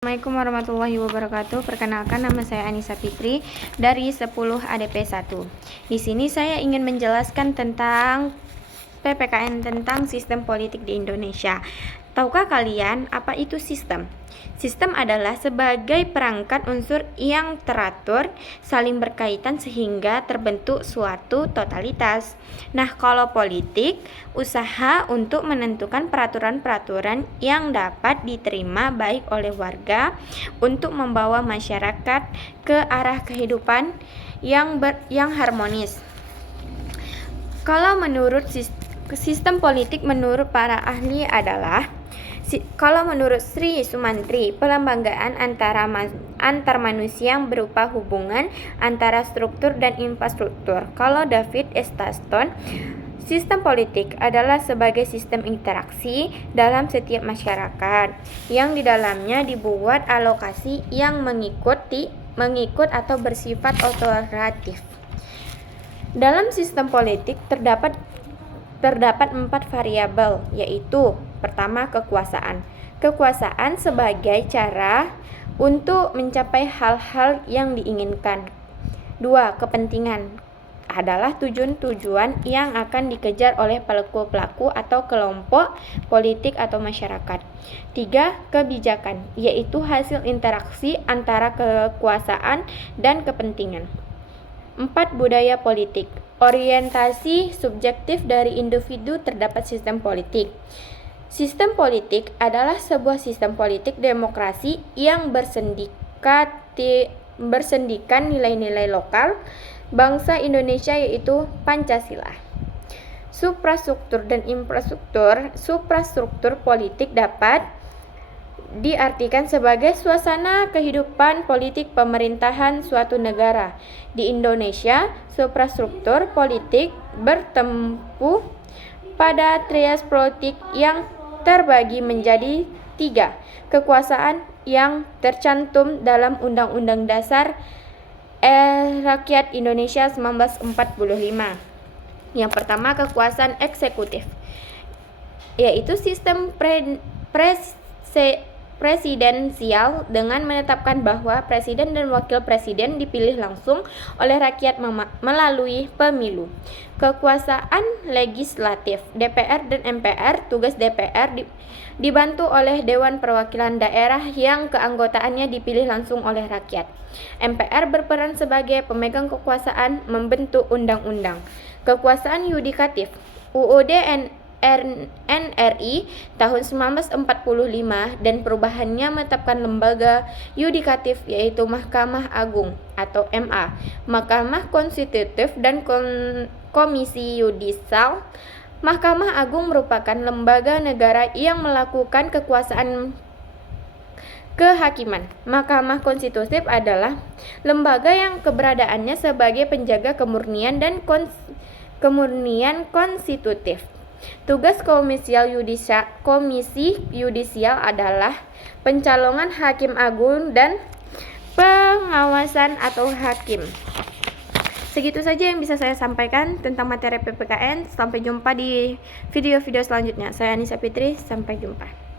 Assalamualaikum warahmatullahi wabarakatuh. Perkenalkan, nama saya Anissa Fitri dari 10 ADP 1. Di sini saya ingin menjelaskan tentang PPKN, tentang sistem politik di Indonesia. Tahukah kalian apa itu sistem? Sistem adalah sebagai perangkat unsur yang teratur, saling berkaitan sehingga terbentuk suatu totalitas. Nah, kalau politik, usaha untuk menentukan peraturan-peraturan yang dapat diterima baik oleh warga untuk membawa masyarakat ke arah kehidupan yang harmonis. Kalau menurut sistem politik menurut para ahli adalah kalau menurut Sri Sumantri, pelembagaan antar manusia yang berupa hubungan antara struktur dan infrastruktur. Kalau David Estaston, sistem politik adalah sebagai sistem interaksi dalam setiap masyarakat yang di dalamnya dibuat alokasi yang mengikut atau bersifat otoratif. Dalam sistem politik terdapat 4 variabel, yaitu pertama, kekuasaan. Kekuasaan sebagai cara untuk mencapai hal-hal yang diinginkan. 2. Kepentingan adalah tujuan-tujuan yang akan dikejar oleh pelaku-pelaku atau kelompok politik atau masyarakat. 3. Kebijakan, yaitu hasil interaksi antara kekuasaan dan kepentingan. 4. Budaya politik, orientasi subjektif dari individu terhadap sistem politik. Sistem politik adalah sebuah sistem politik demokrasi yang bersendikan nilai-nilai lokal bangsa Indonesia, yaitu Pancasila. Suprastruktur dan infrastruktur. Suprastruktur politik dapat diartikan sebagai suasana kehidupan politik pemerintahan suatu negara. Di Indonesia, suprastruktur politik bertumpu pada trias politik yang terbagi menjadi 3. Kekuasaan yang tercantum dalam Undang-Undang Dasar Rakyat Indonesia 1945. Yang pertama, kekuasaan eksekutif, yaitu sistem presidensial dengan menetapkan bahwa presiden dan wakil presiden dipilih langsung oleh rakyat melalui pemilu. Kekuasaan legislatif, DPR dan MPR. Tugas DPR dibantu oleh Dewan Perwakilan Daerah yang keanggotaannya dipilih langsung oleh rakyat. MPR berperan sebagai pemegang kekuasaan membentuk undang-undang. Kekuasaan yudikatif, UUD NRI tahun 1945 dan perubahannya menetapkan lembaga yudikatif, yaitu Mahkamah Agung atau MA, Mahkamah Konstitutif dan Komisi Yudisial. Mahkamah Agung merupakan lembaga negara yang melakukan kekuasaan kehakiman. Mahkamah Konstitutif adalah lembaga yang keberadaannya sebagai penjaga kemurnian dan kemurnian konstitutif. Tugas Komisi Yudisial adalah pencalonan hakim agung dan pengawasan atau hakim. Segitu saja yang bisa saya sampaikan tentang materi PPKN. Sampai jumpa di video-video selanjutnya. Saya Anissa Fitri, sampai jumpa.